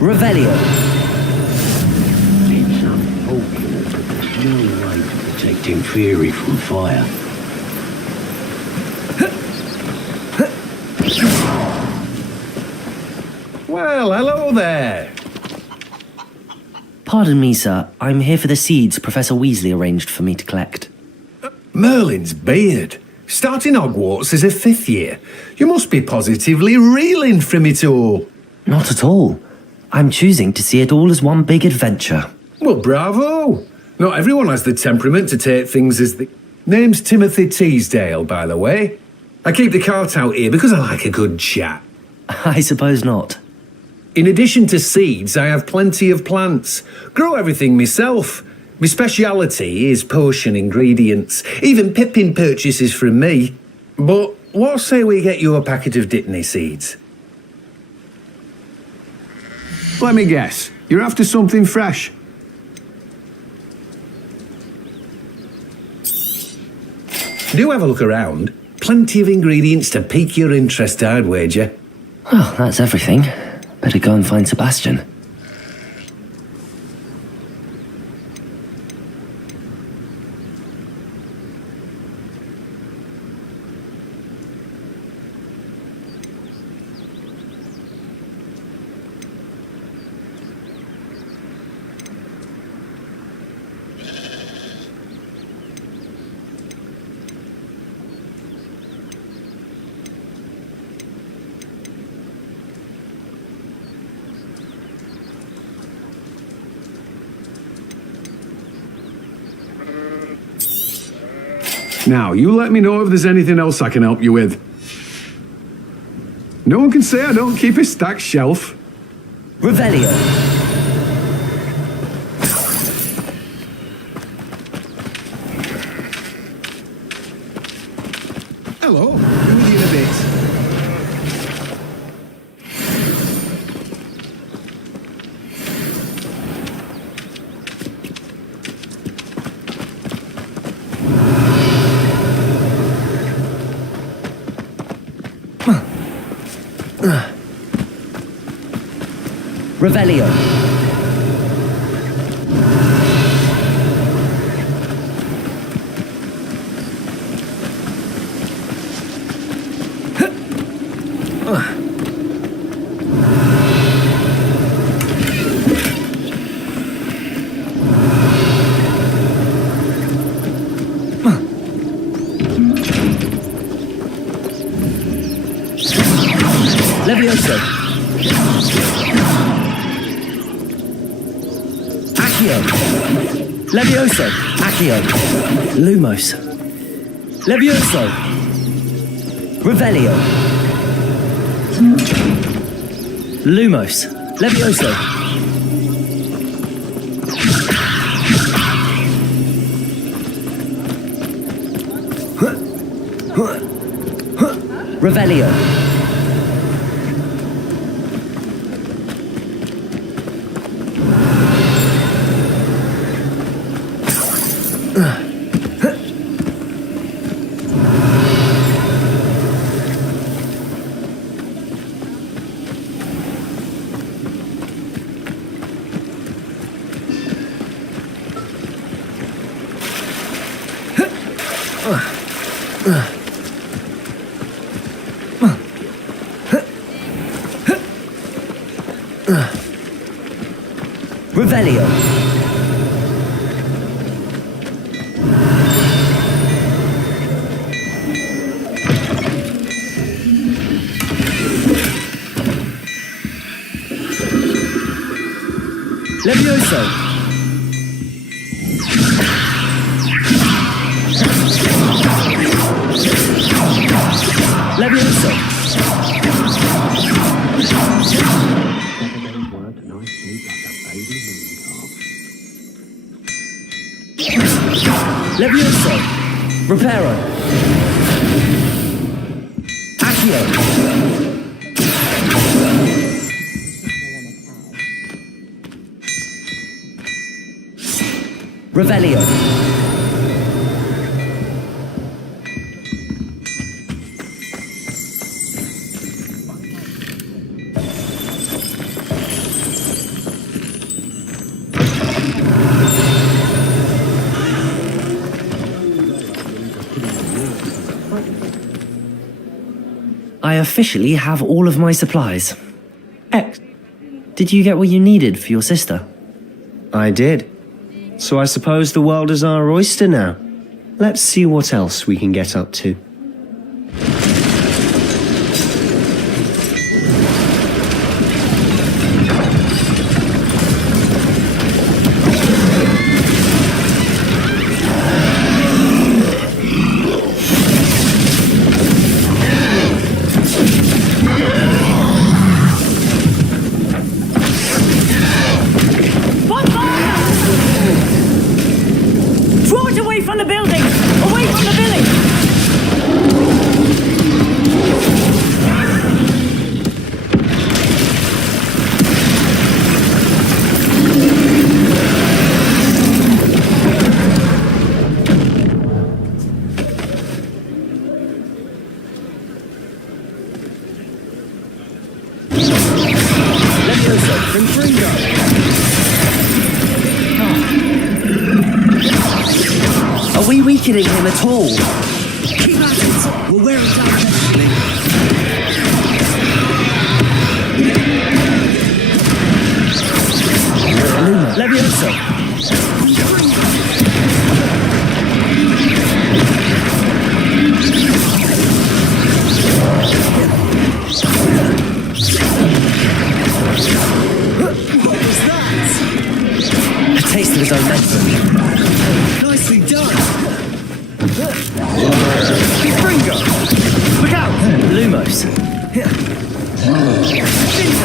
Revelio. It's unfortunate, but there's no way of protecting Fury from fire. Well, hello there. Pardon me, sir. I'm here for the seeds Professor Weasley arranged for me to collect. Merlin's beard. Starting Hogwarts as a 5th year. You must be positively reeling from it all. Not at all. I'm choosing to see it all as one big adventure. Well, bravo. Not everyone has the temperament to take things as the... Name's Timothy Teasdale, by the way. I keep the cart out here because I like a good chat. I suppose not. In addition to seeds, I have plenty of plants. Grow everything myself. My speciality is potion ingredients. Even Pippin purchases from me. But what say we get you a packet of Dittany seeds? Let me guess. You're after something fresh. Do have a look around. Plenty of ingredients to pique your interest, I'd wager. Well, that's everything. Better go and find Sebastian. Now, you let me know if there's anything else I can help you with. No one can say I don't keep a stacked shelf. Revelio. Hello. Be with you in a bit. Revelio. Levioso. Accio. Levioso. Accio. Lumos. Levioso. Revelio. Lumos. Levioso. Revelio. Revelio. Levioso. Levioso. Levioso. Reparo. Accio. Revelio. I officially have all of my supplies. X. Did you get what you needed for your sister? I did. So I suppose the world is our oyster now. Let's see what else we can get up to. Draw it away from the building! Away from the village! Are we weakening him at all? Keep at it. We'll wear it down eventually. Levioso! A taste of his own medicine. Nicely done. Fringo! Look out! Lumos!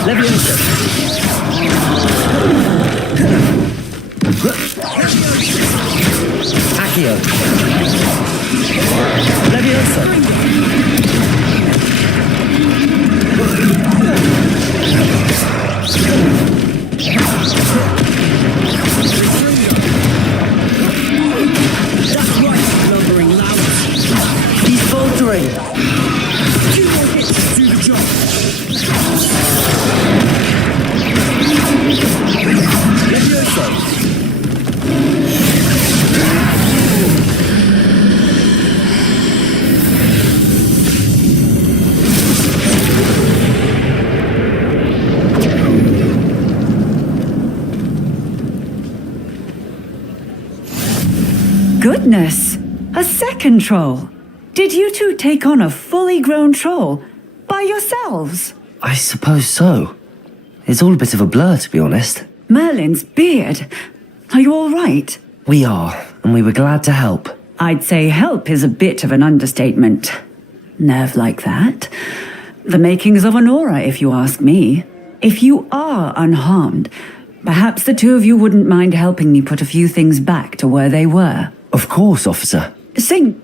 Levioso! Accio! Levioso! That's right, lumbering louts. He's faltering! 2 more hits to do the job. Levioso! Goodness! A second troll! Did you two take on a fully grown troll by yourselves? I suppose so. It's all a bit of a blur, to be honest. Merlin's beard. Are you all right? We are, and we were glad to help. I'd say help is a bit of an understatement. Nerve like that. The makings of an aura, if you ask me. If you are unharmed, perhaps the two of you wouldn't mind helping me put a few things back to where they were. Of course, officer. Sing.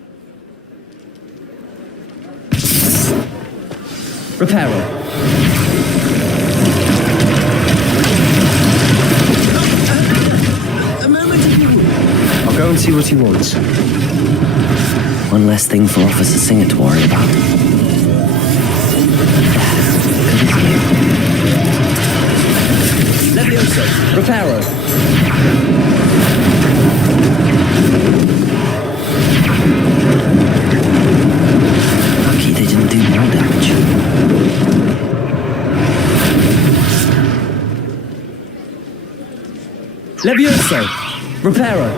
Reparo. A moment if you would. I'll go and see what he wants. One less thing for Officer Singer to worry about. Levioso. Reparo. Lucky they didn't do more damage. Levioso. Reparo.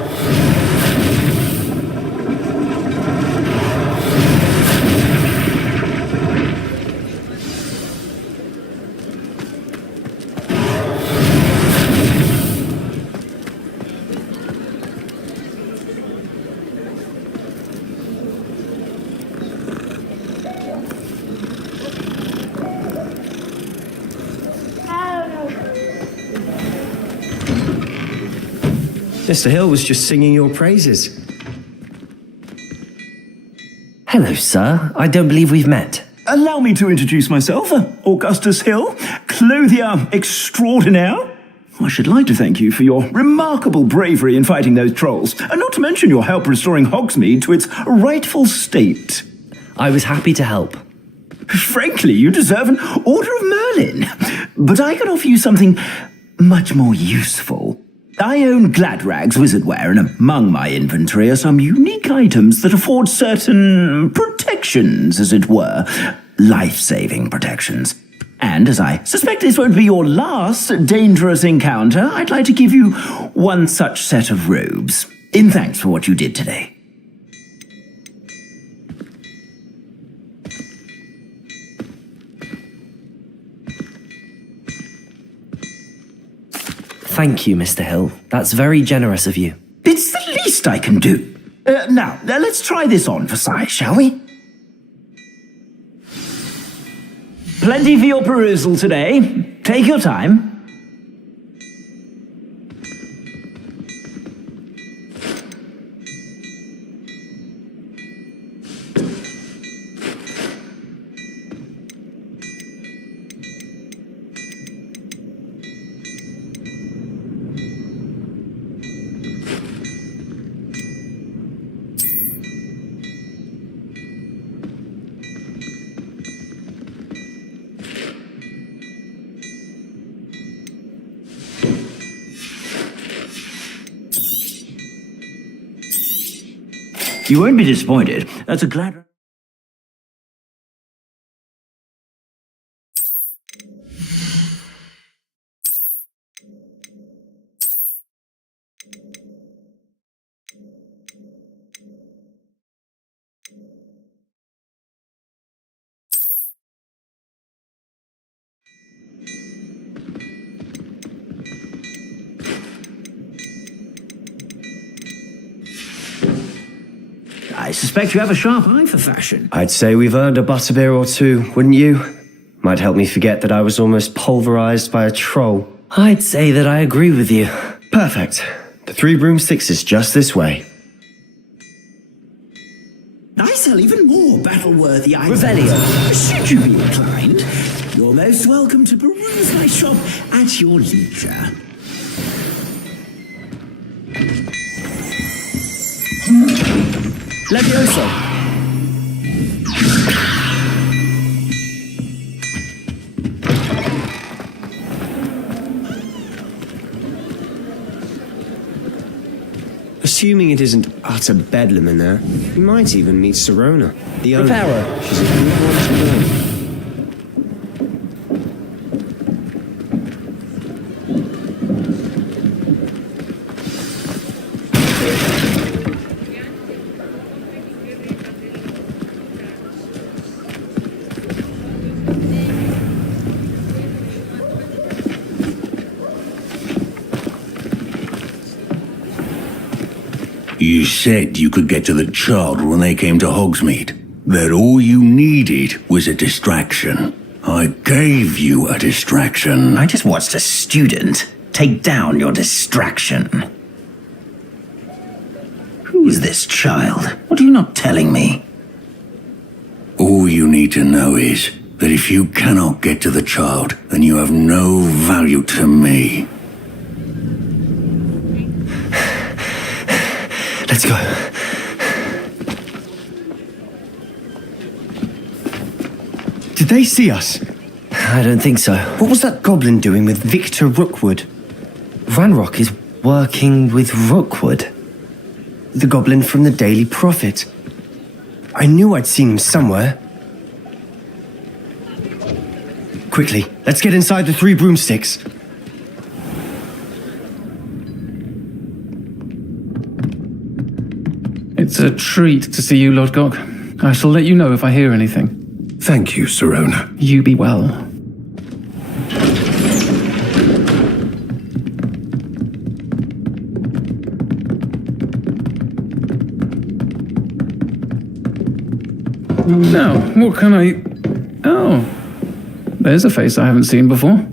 Mr. Hill was just singing your praises. Hello, sir. I don't believe we've met. Allow me to introduce myself, Augustus Hill, clothier extraordinaire. I should like to thank you for your remarkable bravery in fighting those trolls, and not to mention your help restoring Hogsmeade to its rightful state. I was happy to help. Frankly, you deserve an Order of Merlin, but I could offer you something much more useful. I own Gladrag's wizardware, and among my inventory are some unique items that afford certain protections, as it were. life-saving protections. And as I suspect this won't be your last dangerous encounter, I'd like to give you one such set of robes, in thanks for what you did today. Thank you, Mr. Hill. That's very generous of you. It's the least I can do. Now, let's try this on for size, shall we? Plenty for your perusal today. Take your time. You won't be disappointed. That's a glad... I suspect you have a sharp eye for fashion. I'd say we've earned a butterbeer or two, wouldn't you? Might help me forget that I was almost pulverized by a troll. I'd say that I agree with you. Perfect. The Three Broomsticks is just this way. I sell even more battle-worthy items. Revelio. Should you be inclined, you're most welcome to peruse my shop at your leisure. Levioso. Assuming it isn't utter bedlam in there, you might even meet Sirona, the owner. Reparo. She's a good one to know. You said you could get to the child when they came to Hogsmeade. That all you needed was a distraction. I gave you a distraction. I just watched a student take down your distraction. Who's this child? What are you not telling me? All you need to know is that if you cannot get to the child, then you have no value to me. Let's go. Did they see us? I don't think so. What was that goblin doing with Victor Rookwood? Ranrock is working with Rookwood. The goblin from the Daily Prophet. I knew I'd seen him somewhere. Quickly, let's get inside the Three Broomsticks. It's a treat to see you, Lodgok. I shall let you know if I hear anything. Thank you, Sirona. You be well. Now, what can I... Oh, there's a face I haven't seen before.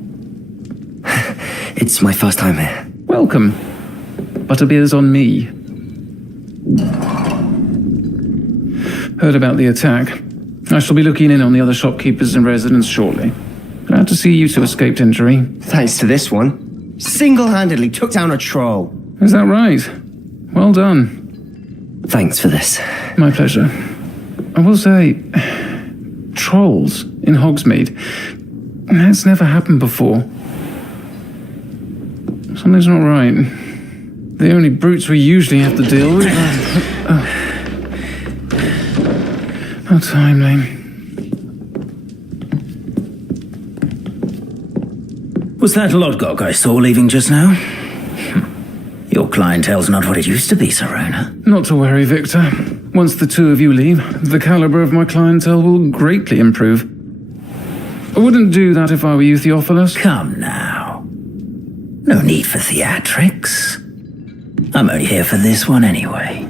It's my first time here. Welcome. Butterbeer's on me. Heard about the attack. I shall be looking in on the other shopkeepers and residents shortly. Glad to see you two escaped injury. Thanks to this one. Single-handedly took down a troll. Is that right? Well done. Thanks for this. My pleasure. I will say, trolls in Hogsmeade. That's never happened before. Something's not right. The only brutes we usually have to deal with are... How timely. Was that Lodgok I saw leaving just now? Your clientele's not what it used to be, Sirona. Not to worry, Victor. Once the two of you leave, the caliber of my clientele will greatly improve. I wouldn't do that if I were you, Theophilus. Come now. No need for theatrics. I'm only here for this one anyway.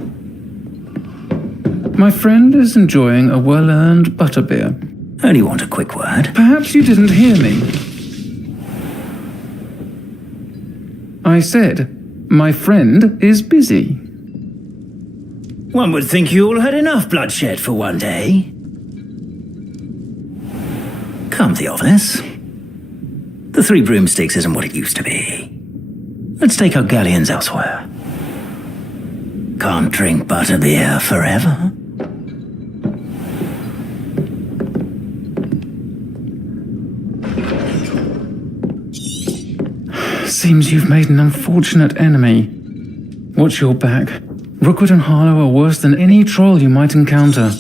My friend is enjoying a well-earned butterbeer. Only want a quick word. Perhaps you didn't hear me. I said, my friend is busy. One would think you all had enough bloodshed for one day. Come, Theophilus. The Three Broomsticks isn't what it used to be. Let's take our galleons elsewhere. Can't drink butterbeer forever. Seems you've made an unfortunate enemy. Watch your back. Rookwood and Harlow are worse than any troll you might encounter.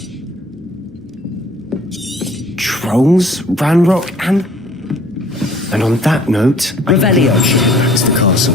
Trolls, Ranrock, and... And on that note... Revelio. It's the castle.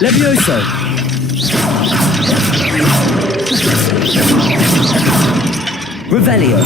Levioso. Revelio.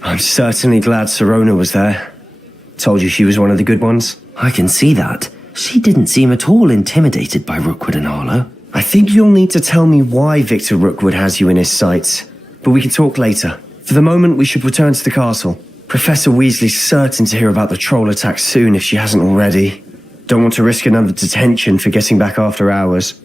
I'm certainly glad Sirona was there. Told you she was one of the good ones. I can see that. She didn't seem at all intimidated by Rookwood and Harlow. I think you'll need to tell me why Victor Rookwood has you in his sights. But we can talk later. For the moment, we should return to the castle. Professor Weasley's certain to hear about the troll attack soon if she hasn't already. Don't want to risk another detention for getting back after hours.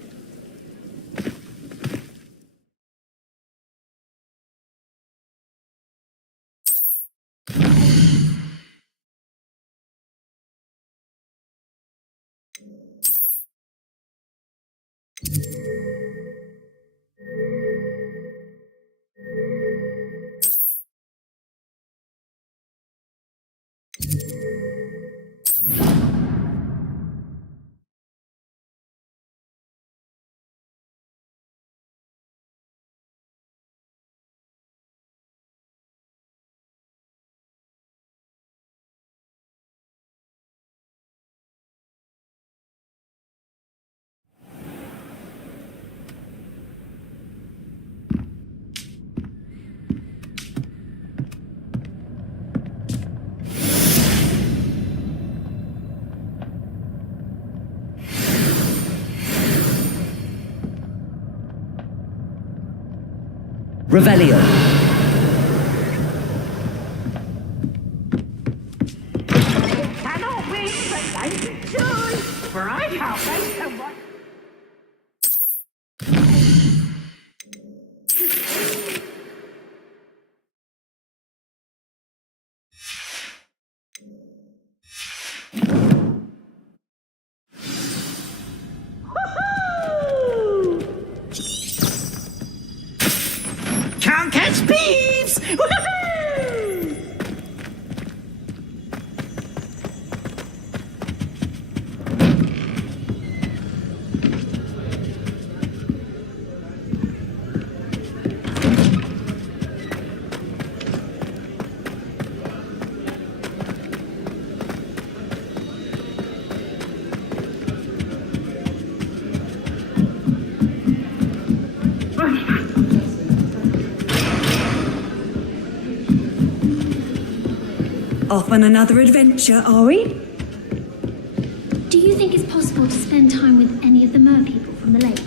Revelio. Cannot wait for life soon, for I can't wait to watch. Can't catch thieves! Woohoo! Off on another adventure, are we? Do you think it's possible to spend time with any of the mer people from the lake?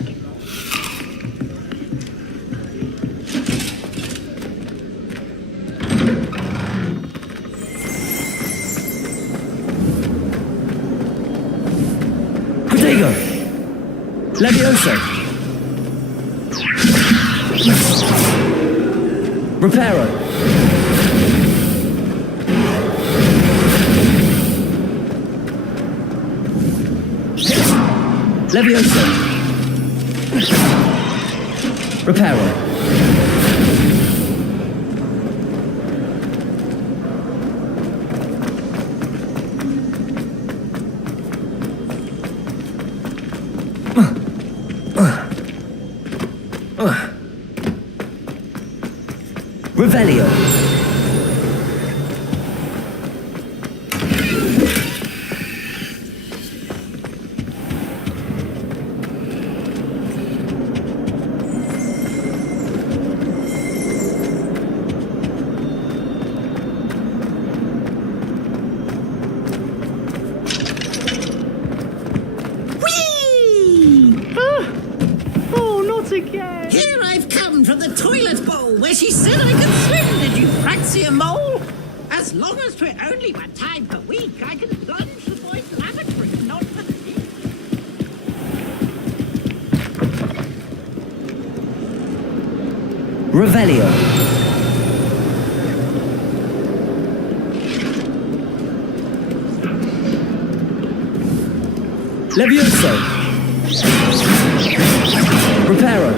Protego! Levioso! Reparo! Levioso! Reparo! Revelio. Oh, not again! Here I've come from the toilet bowl where she said I could swim. Did you fancy a mole? As long as 'twere only 1 time per week, I can plunge the boy's lavatory, not for the Revelio. Levioso. Reparo.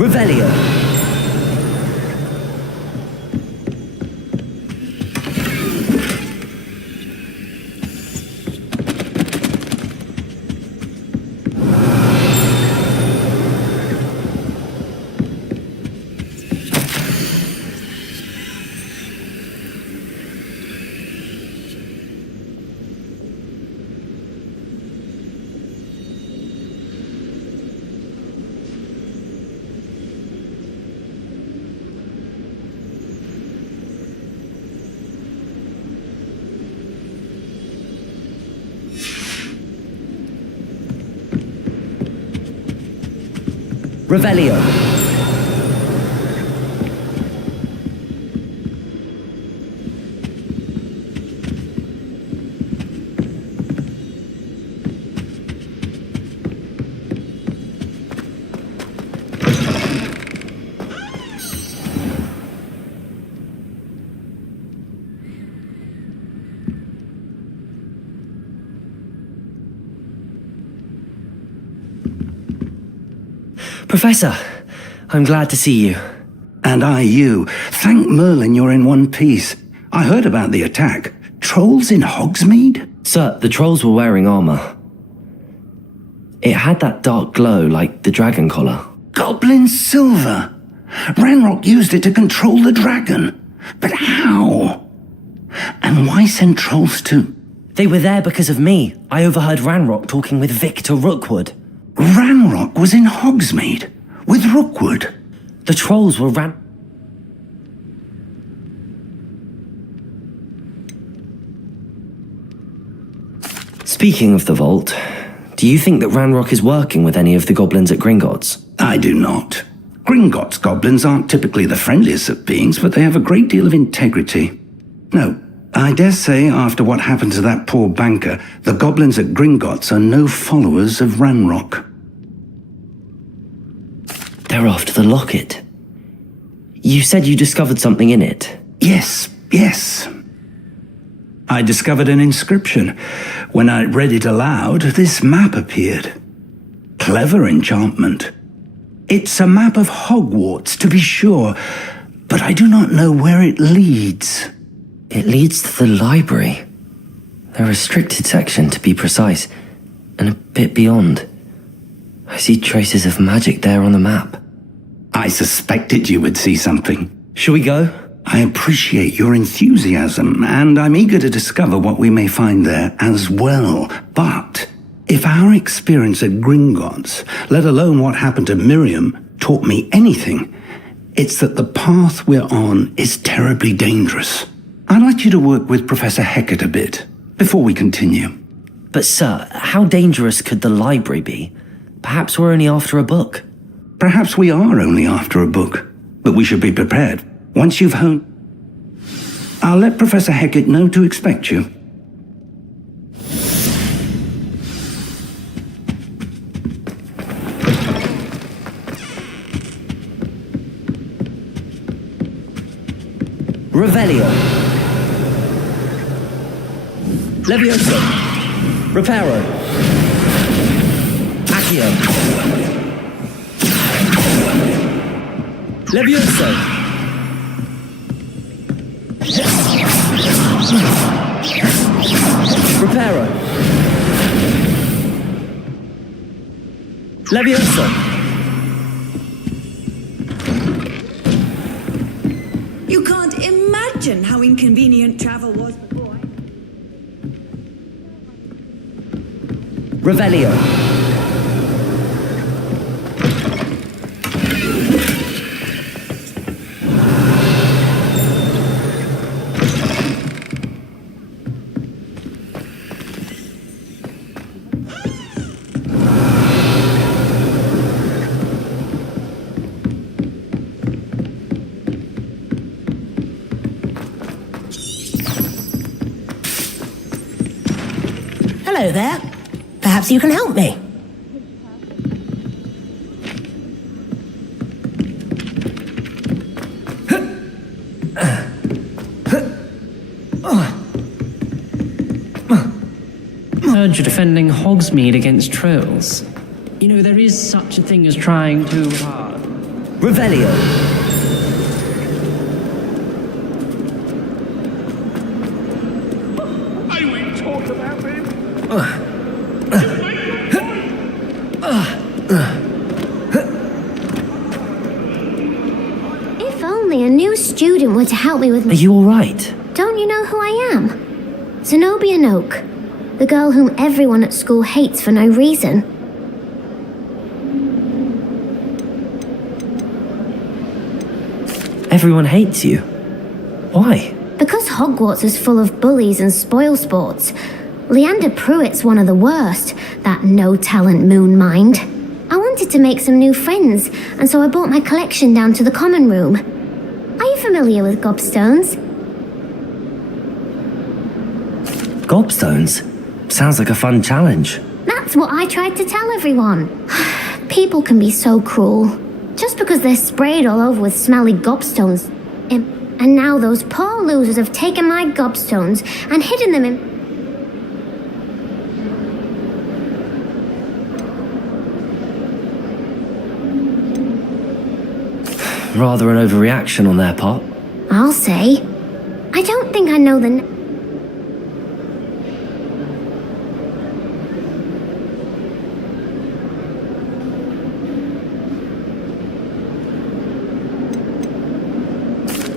Revelio. Revelio. Professor, I'm glad to see you. And I you. Thank Merlin you're in one piece. I heard about the attack. Trolls in Hogsmeade? Sir, the trolls were wearing armor. It had that dark glow like the dragon collar. Goblin silver! Ranrock used it to control the dragon. But how? And why send trolls to... They were there because of me. I overheard Ranrock talking with Victor Rookwood. Ranrock was in Hogsmeade with Rookwood. The trolls were Speaking of the vault, do you think that Ranrock is working with any of the goblins at Gringotts? I do not. Gringotts goblins aren't typically the friendliest of beings, but they have a great deal of integrity. No, I dare say after what happened to that poor banker, the goblins at Gringotts are no followers of Ranrock. They're after the locket. You said you discovered something in it. Yes. I discovered an inscription. When I read it aloud, this map appeared. Clever enchantment. It's a map of Hogwarts, to be sure, but I do not know where it leads. It leads to the library. The restricted section, to be precise, and a bit beyond. I see traces of magic there on the map. I suspected you would see something. Shall we go? I appreciate your enthusiasm, and I'm eager to discover what we may find there as well. But if our experience at Gringotts, let alone what happened to Miriam, taught me anything, it's that the path we're on is terribly dangerous. I'd like you to work with Professor Hecat a bit before we continue. But sir, how dangerous could the library be? Perhaps we're only after a book. Perhaps we are only after a book, but we should be prepared. Once you've honed... I'll let Professor Hecat know to expect you. Revelio. Levioso. Reparo. Accio. Levioso. Reparo. Levioso. You can't imagine how inconvenient travel was before. Revelio. Hello there. Perhaps you can help me. Heard you're defending Hogsmeade against trolls. You know, there is such a thing as trying too hard. Revelio. I will talk about him. If only a new student were to help me with Are you alright? Don't you know who I am? Zenobia Noak, the girl whom everyone at school hates for no reason. Everyone hates you. Why? Because Hogwarts is full of bullies and spoilsports. Leander Pruitt's one of the worst, that no-talent moon mind. I wanted to make some new friends, and so I brought my collection down to the common room. Are you familiar with gobstones? Gobstones? Sounds like a fun challenge. That's what I tried to tell everyone. People can be so cruel. Just because they're sprayed all over with smelly gobstones. And now those poor losers have taken my gobstones and hidden them in... Rather an overreaction on their part. I'll say. I don't think I know the...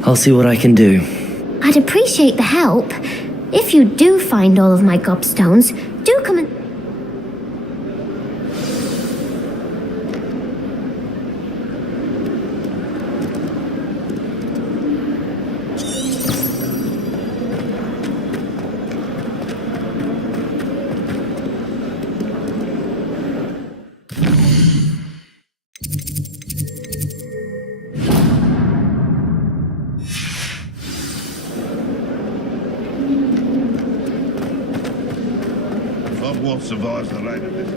I'll see what I can do. I'd appreciate the help. If you do find all of my gobstones, do come and... Hogwarts survives the rain of this.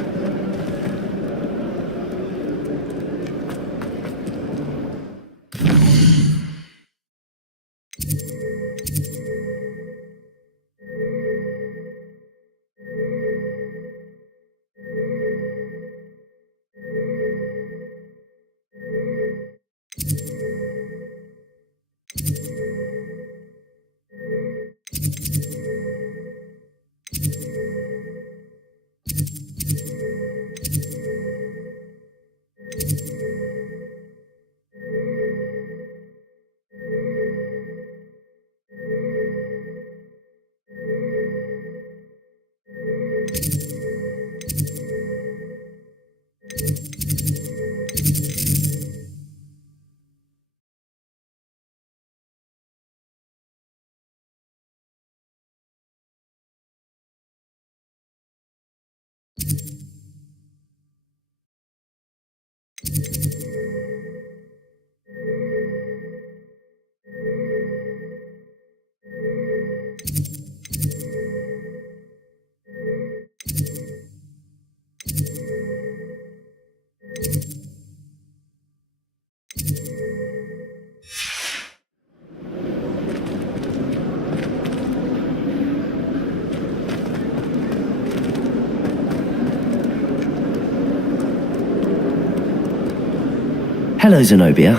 Hello, Zenobia.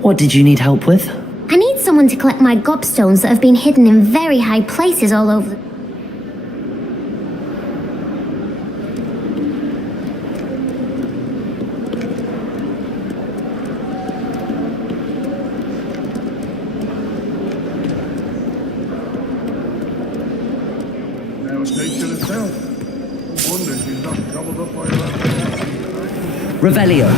What did you need help with? I need someone to collect my gobstones that have been hidden in very high places all over the... Now take to the south. No wonder she's not gobbled up by her. Revelio.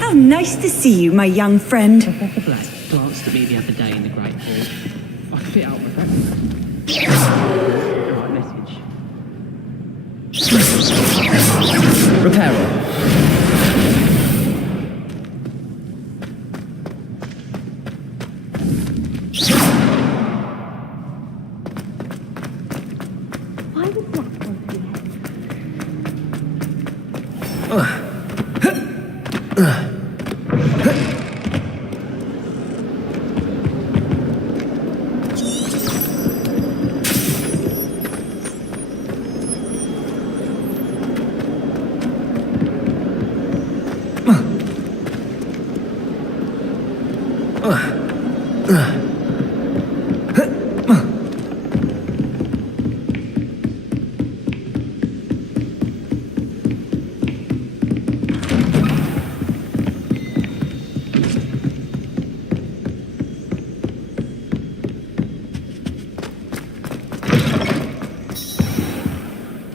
How nice to see you, my young friend. Professor Black glanced at me the other day in the Great Hall. I fit out with that. Right message. Reparo.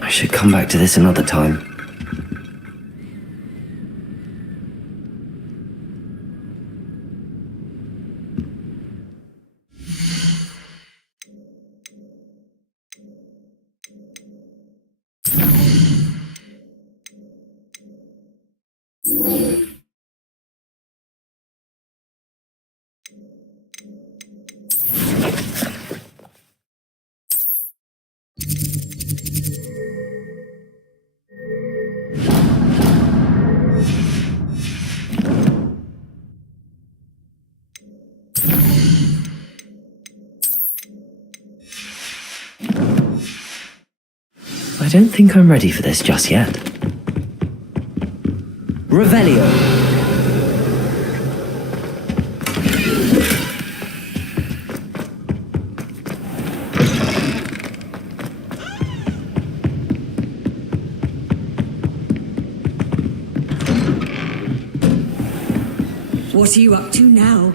I should come back to this another time. I don't think I'm ready for this just yet. Revelio. What are you up to now?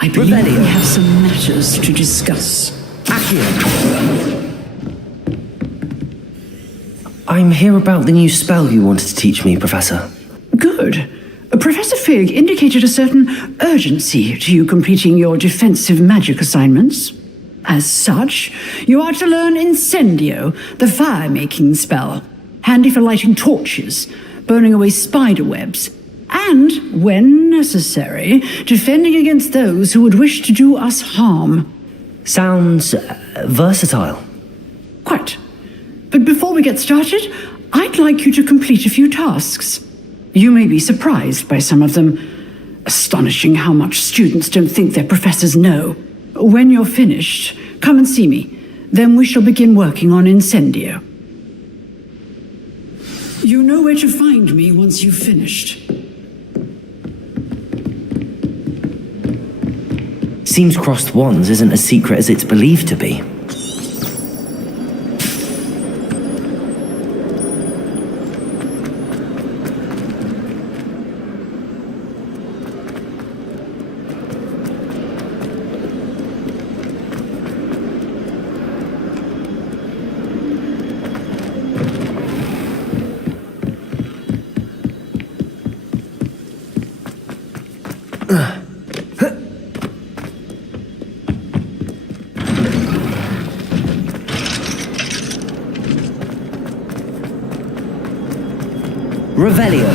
I believe we have some matters to discuss. I'm here about the new spell you wanted to teach me, Professor. Good. Professor Fig indicated a certain urgency to you completing your defensive magic assignments. As such, you are to learn Incendio, the fire-making spell, handy for lighting torches, burning away spider webs, and, when necessary, defending against those who would wish to do us harm. Sounds versatile. Quite. But before we get started, I'd like you to complete a few tasks. You may be surprised by some of them. Astonishing how much students don't think their professors know. When you're finished, come and see me. Then we shall begin working on Incendio. You know where to find me once you've finished. Seems crossed wands isn't as secret as it's believed to be. Revelio.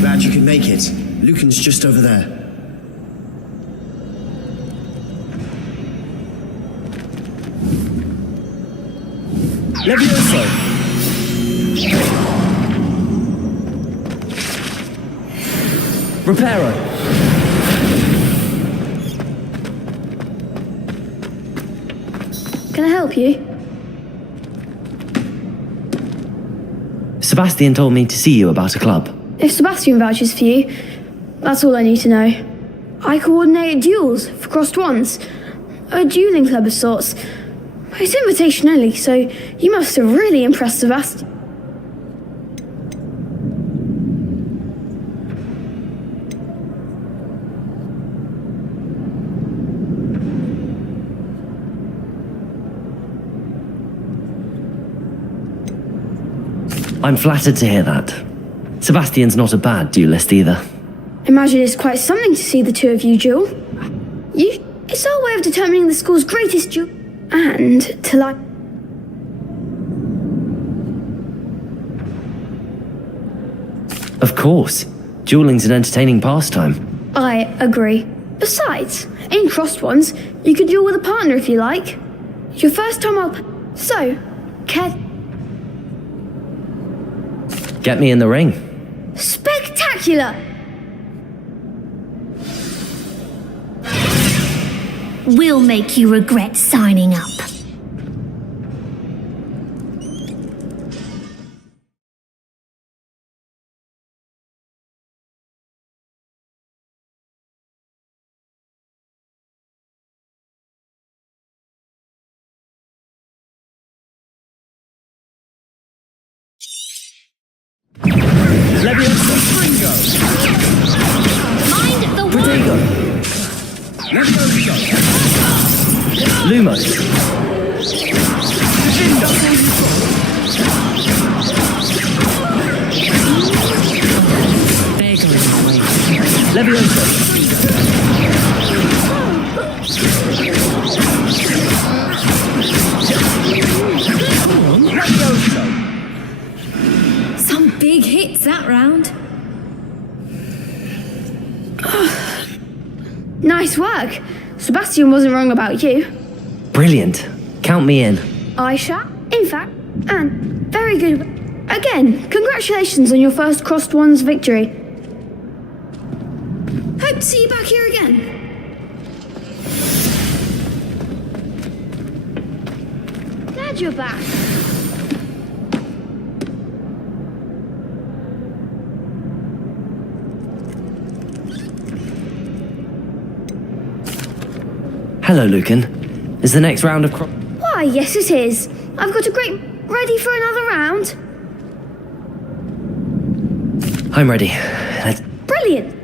Glad you can make it. Lucan's just over there. Levioso. Reparo. Can I help you? Sebastian told me to see you about a club. If Sebastian vouches for you, that's all I need to know. I coordinate duels for crossed ones. A dueling club of sorts. It's invitation only, so you must have really impressed Sebastian. I'm flattered to hear that. Sebastian's not a bad duelist either. Imagine it's quite something to see the two of you duel. It's our way of determining the school's greatest duel. And to like... Of course. Dueling's an entertaining pastime. I agree. Besides, in crossed ones, you could duel with a partner if you like. Your first time up. So, Get me in the ring. Spectacular! We'll make you regret signing up. Levioso. Mind the Protego. Lumos. Levioso. Some big hits that round. Nice work. Sebastian wasn't wrong about you. Brilliant. Count me in. I shall, in fact, and very good. Again, congratulations on your first crossed ones victory. Hope to see you back here again. Glad you're back. Hello, Lucan. Is the next round of Why, yes it is. I've got a great... Ready for another round? I'm ready. Brilliant.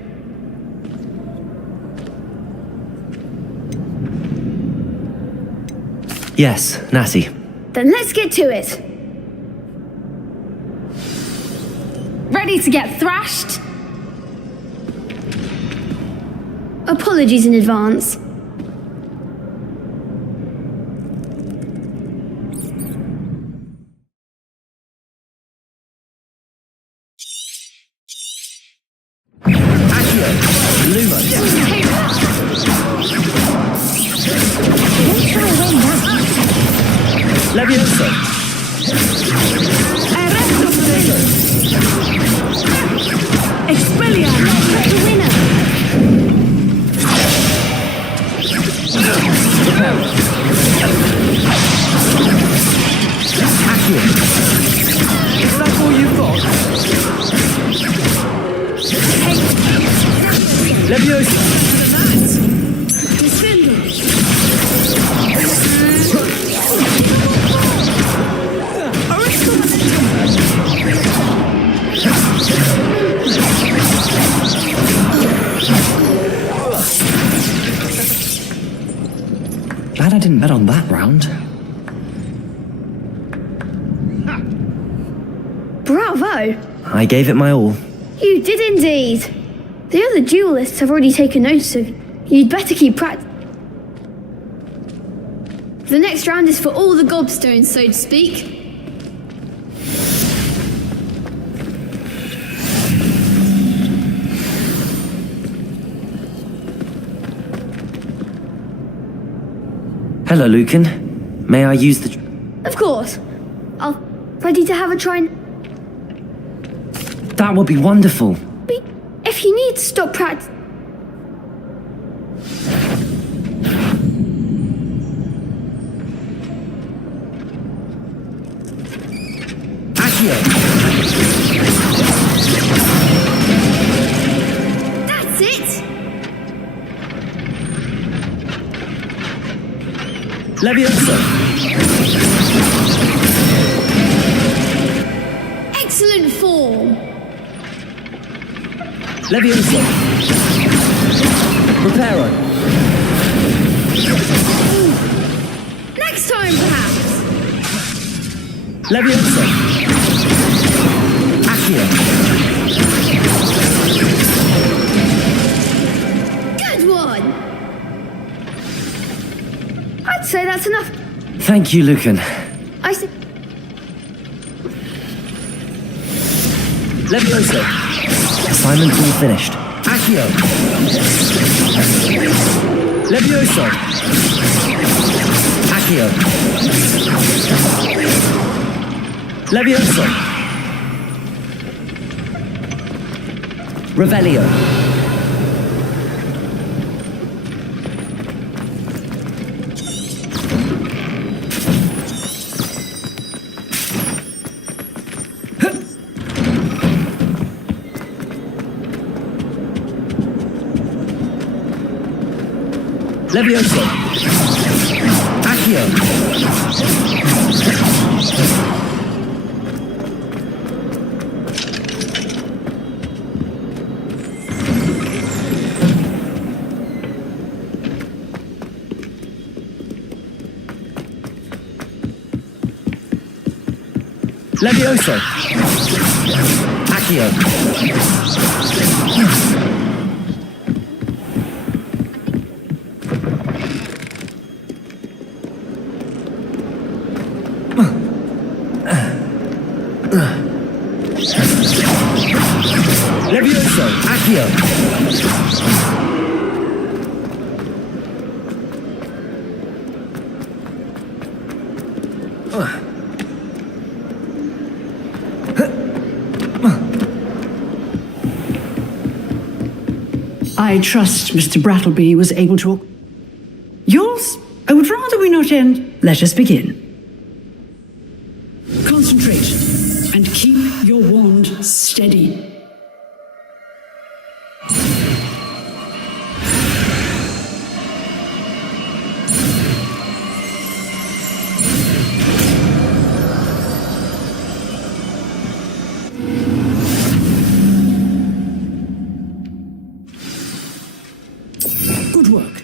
Yes, Natty. Then let's get to it. Ready to get thrashed? Apologies in advance. Levioso. Expelliarmus, the winner. Is that all you've got? Levioso. Glad I didn't bet on that round. Bravo! I gave it my all. You did indeed. The other duelists have already taken notice of you. You'd better keep practice. The next round is for all the gobstones, so to speak. Hello, Lucan. May I use the... Of course. I'll ready to have a try. That would be wonderful. If you need to stop practice. That's it! Levioso! Excellent form! Levioso! Reparo! Next time, perhaps! Levioso! Accio! Good one! I'd say that's enough. Thank you, Lucan. I see. Levioso! Assignment all finished. Accio! Levioso! Accio! Levioso! Revelio! Levioso! Accio! Levioso! Accio! Levioso! Accio! I trust Mr. Brattleby was able to... Yours? I would rather we not end. Let us begin. Concentrate and keep your wand steady. Good work.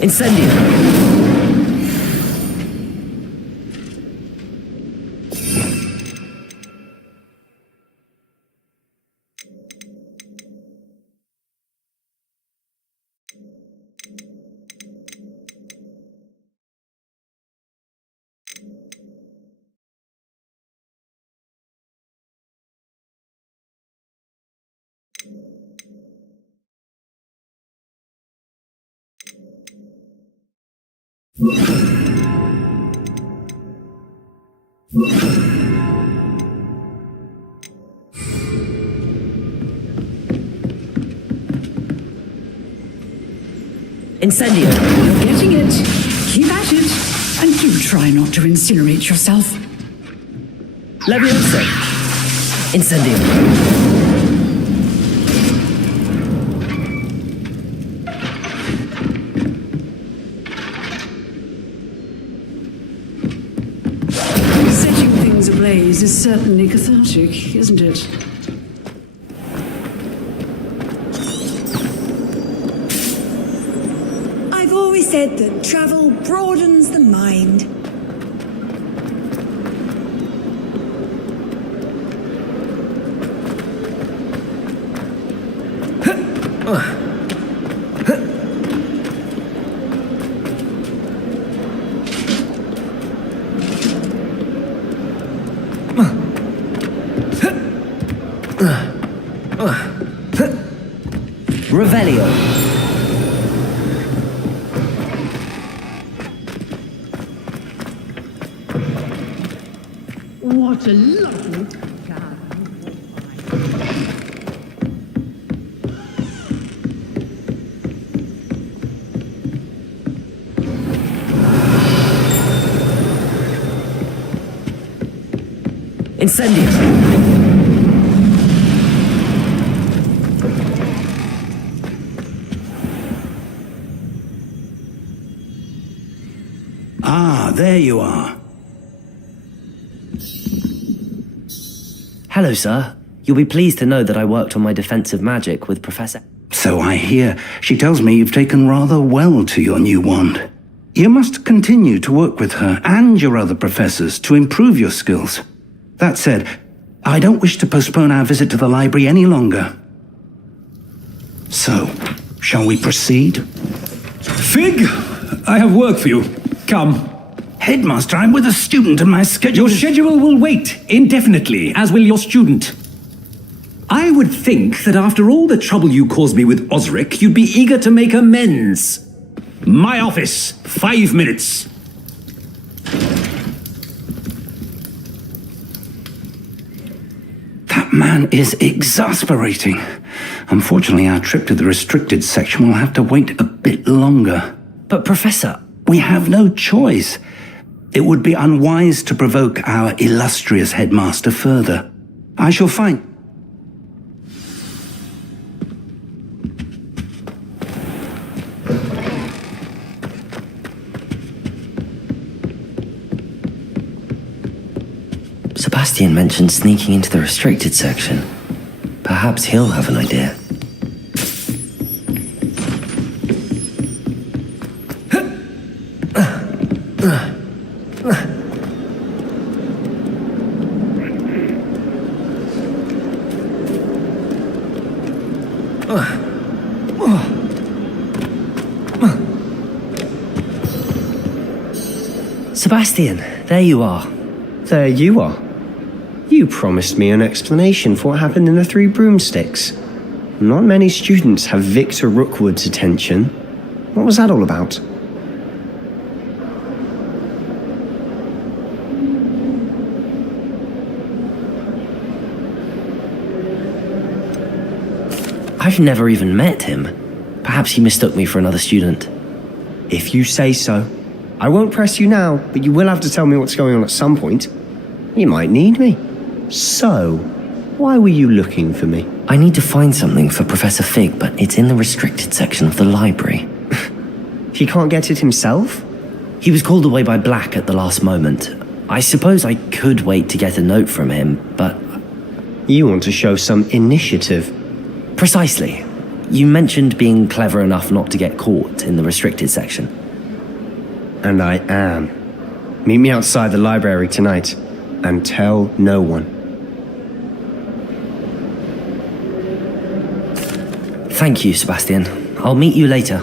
Incendio! Incendio! You're getting it. Keep at it. And do try not to incinerate yourself. Levioso! Incendio! Setting things ablaze is certainly cathartic, isn't it? I've always said that travel broadens the mind. Revelio. What a lovely Incendio. Ah, there you are. Hello, sir. You'll be pleased to know that I worked on my defensive magic with Professor... So I hear. She tells me you've taken rather well to your new wand. You must continue to work with her and your other professors to improve your skills. That said, I don't wish to postpone our visit to the library any longer. So, shall we proceed? Fig, I have work for you. Come. Headmaster, I'm with a student and my schedule... Your schedule will wait indefinitely, as will your student. I would think that after all the trouble you caused me with Osric, you'd be eager to make amends. My office, 5 minutes. That man is exasperating. Unfortunately, our trip to the restricted section will have to wait a bit longer. But, Professor... We have no choice. It would be unwise to provoke our illustrious headmaster further. I shall find... Sebastian mentioned sneaking into the restricted section. Perhaps he'll have an idea. Sebastian, there you are. There you are. You promised me an explanation for what happened in the Three Broomsticks. Not many students have Victor Rookwood's attention. What was that all about? I've never even met him. Perhaps he mistook me for another student. If you say so. I won't press you now, but you will have to tell me what's going on at some point. You might need me. So, why were you looking for me? I need to find something for Professor Fig, but it's in the restricted section of the library. He can't get it himself? He was called away by Black at the last moment. I suppose I could wait to get a note from him, but... You want to show some initiative. Precisely. You mentioned being clever enough not to get caught in the restricted section. And I am. Meet me outside the library tonight, and tell no one. Thank you, Sebastian. I'll meet you later.